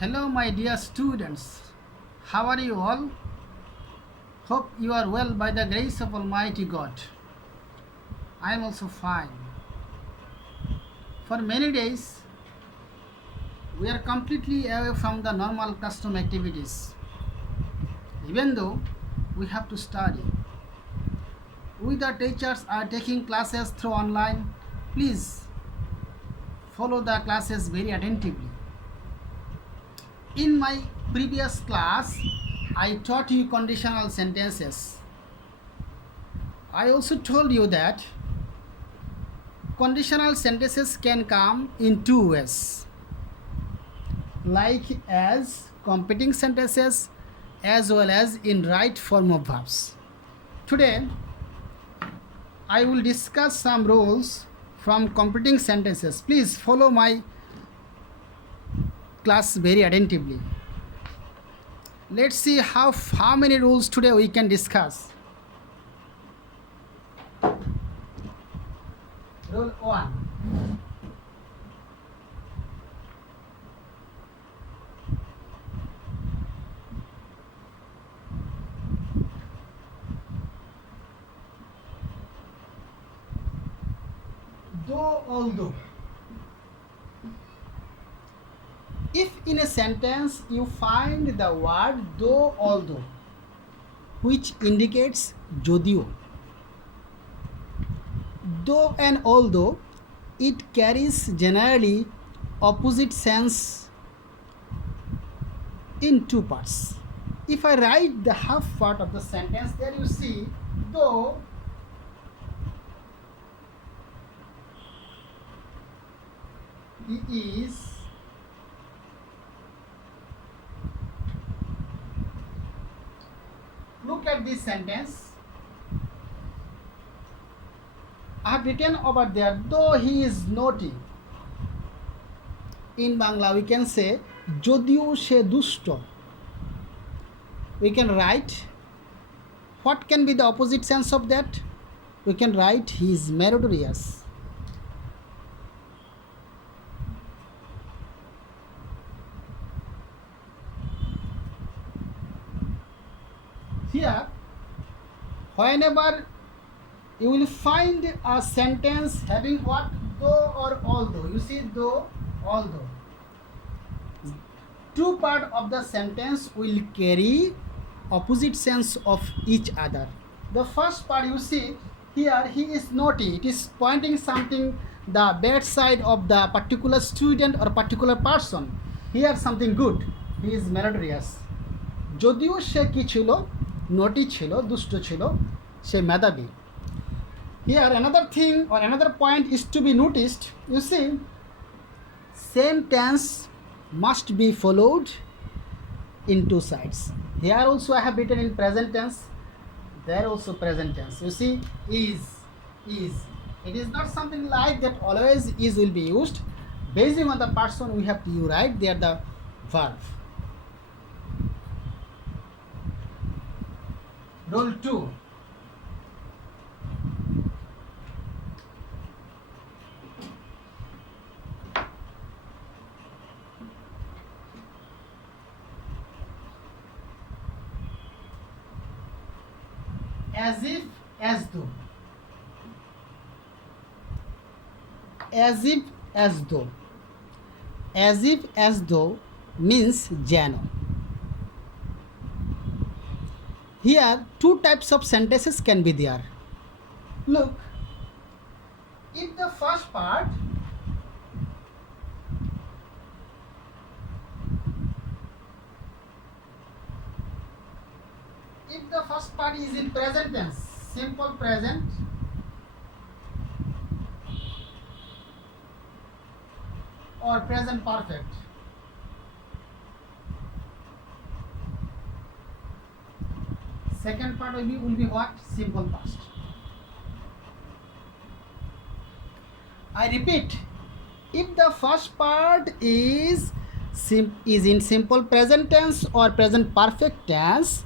Hello, my dear students. How are you all? Hope you are well by the grace of Almighty God. I am also fine. For many days, we are completely away from the normal custom activities. Even though we have to study, we the teachers are taking classes through online. Please follow the classes very attentively. In my previous class, I taught you conditional sentences. I also told you that conditional sentences can come in two ways, like as competing sentences as well as in right form of verbs. Today, I will discuss some rules from competing sentences. Please follow my class very attentively. Let's see how many rules today we can discuss. Rule 1. Though, although. If in a sentence you find the word though, although, which indicates jodio, though and although, it carries generally opposite sense in two parts. If I write the half part of the sentence, there you see though he is look at this sentence. I have written over there though he is naughty. In Bangla we can say যদিও সে দুষ্ট. We can write what can be the opposite sense of that? We can write he is meritorious. Here, whenever you will find a sentence having what? Though or although. You see though, although. Two part of the sentence will carry opposite sense of each other. The first part you see here, he is naughty. It is pointing something the bad side of the particular student or particular person. Here something good. He is meritorious. যদিও সে কি ছিল, নটি ছিল, দুষ্ট ছিল, সে মেধাবী. Here another thing or another point is to be noticed. You see, same tense must be followed in two sides. Here also I have written in present tense. There also present tense. You see, is. It is not something like that always is will be used. Basing on the person we have to write there the verb. Rule 2. As if, as though. As if, as though. As if, as though means যেন. Here two types of sentences can be there. Look, if the first part is in present tense, simple present, or present perfect, second part will be what? Simple past. I repeat, if the first part is in simple present tense or present perfect tense,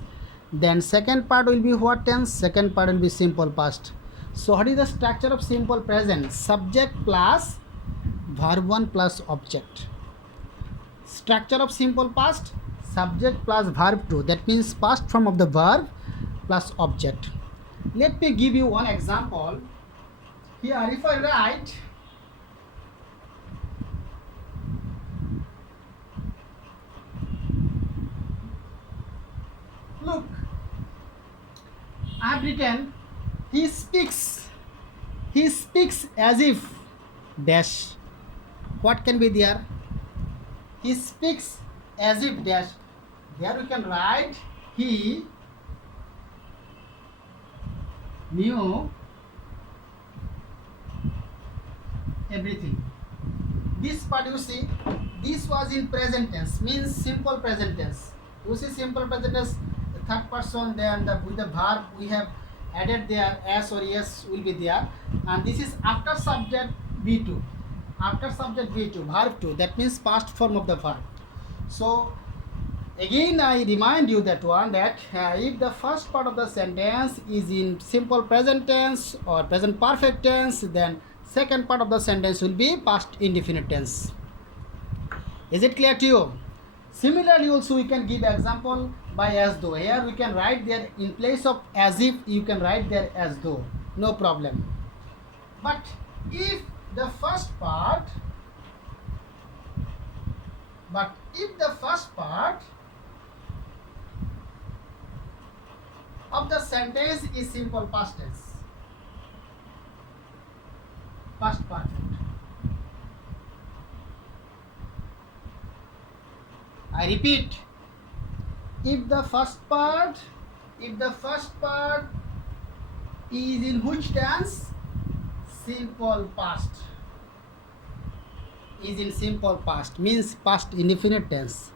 then second part will be what tense? Second part will be simple past. So what is the structure of simple present? Subject plus verb 1 plus object. Structure of simple past, subject plus verb to, that means past form of the verb plus object. Let me give you one example. Here if I write look, I have written he speaks as if dash. What can be there? He speaks as if dash. There we can write he knew everything. This part you see, this was in present tense, means simple present tense. You see simple present tense, the third person, then with the verb we have added there, as or yes will be there, and this is after subject B2. After subject B2, verb 2, that means past form of the verb. So again I remind you that one, that if the first part of the sentence is in simple present tense or present perfect tense, then second part of the sentence will be past indefinite tense. Is it clear to you? Similarly also we can give example by as though. Here we can write there in place of as if, you can write there as though, no problem. But if the first part of the sentence is simple past tense, past perfect, I repeat, if the first part is in which tense? Simple past. Is in simple past, means past indefinite tense.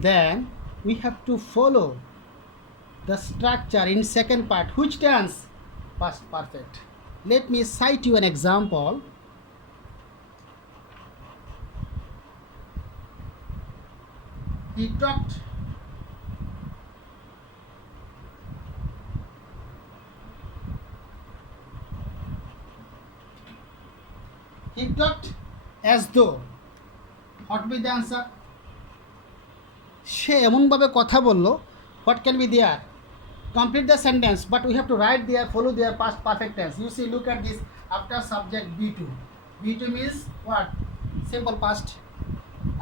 Then we have to follow the structure in second part. Which tense? Past perfect. Let me cite you an example. He talked as though. What will be the answer? সে এমনভাবে কথা বললো. What can be there? Complete the sentence, but we have to write there, follow their past perfect tense. You see, look at this, after subject B2. B2 means what? Simple past.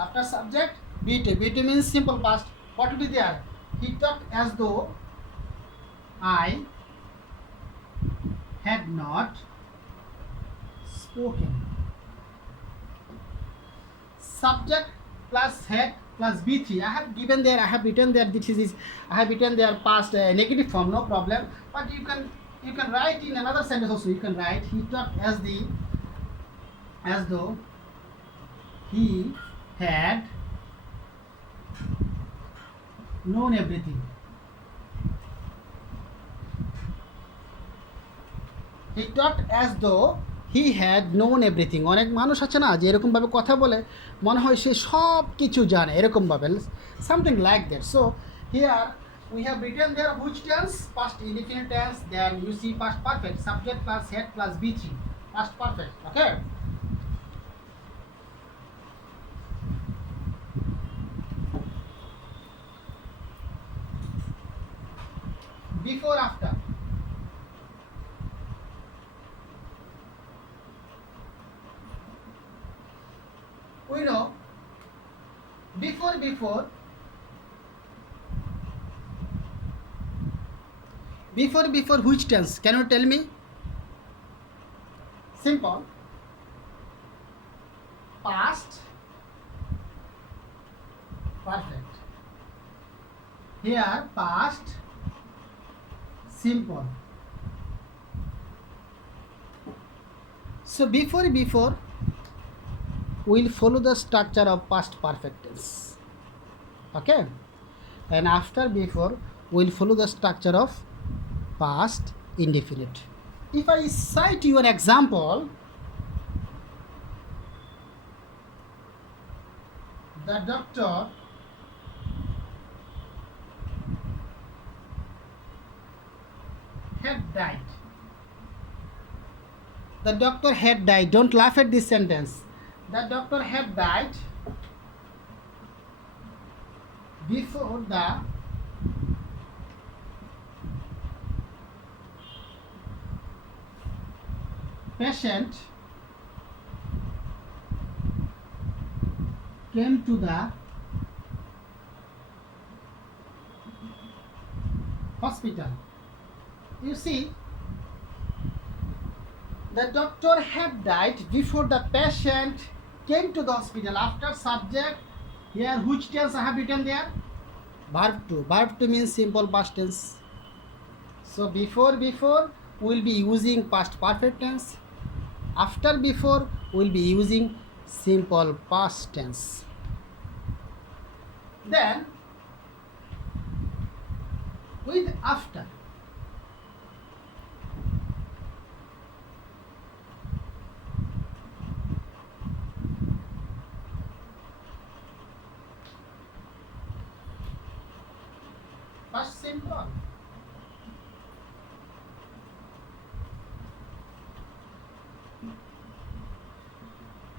After subject B2. B2 means simple past. What will be there? He talked as though I had not spoken. Subject plus had plus B3. I have written there, I have written there past negative form, no problem. But you can write in another sentence also. You can write he talked as though he had known everything. He talked as though he had known everything. অনেক মানুষ আছে না যে এরকমভাবে কথা বলে মনে হয় সে সব কিছু জানে, এরকমভাবে, something like that. So here we have written there which tense? Past indefinite tense. Then you see past perfect, subject plus had plus B3, past perfect. Okay. Before, after. We know before which tense? Can you tell me? Simple past perfect. Here past simple. So before we'll follow the structure of past perfect tense. Okay, and after before we'll follow the structure of past indefinite. If I cite you an example, the doctor had died. The doctor had died. Don't laugh at this sentence. The doctor had died before the patient came to the hospital. You see, the doctor had died before the patient came to the hospital. After subject, here which tense I have written there? Verb 2. Verb 2 means simple past tense. So before we will be using past perfect tense. After before we will be using simple past tense. Then with after, past simple,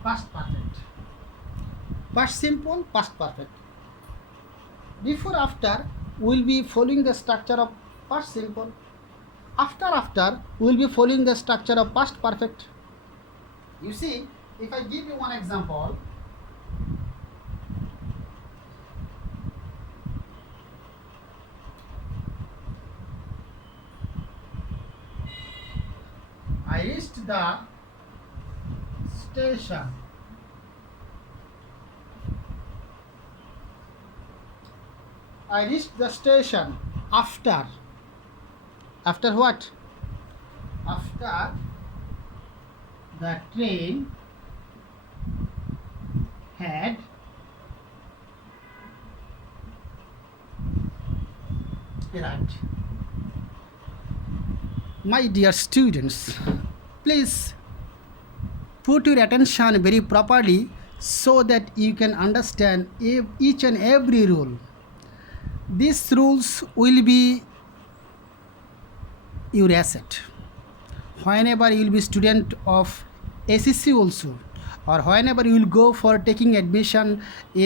past perfect, past simple, past perfect. Before after we will be following the structure of past simple. After we will be following the structure of past perfect. You see, if I give you one example, I reached the station. I reached the station after. After what? After the train had arrived. My dear students, please put your attention very properly so that you can understand each and every rule. These rules will be your asset whenever you will be student of SSC also, or whenever you will go for taking admission in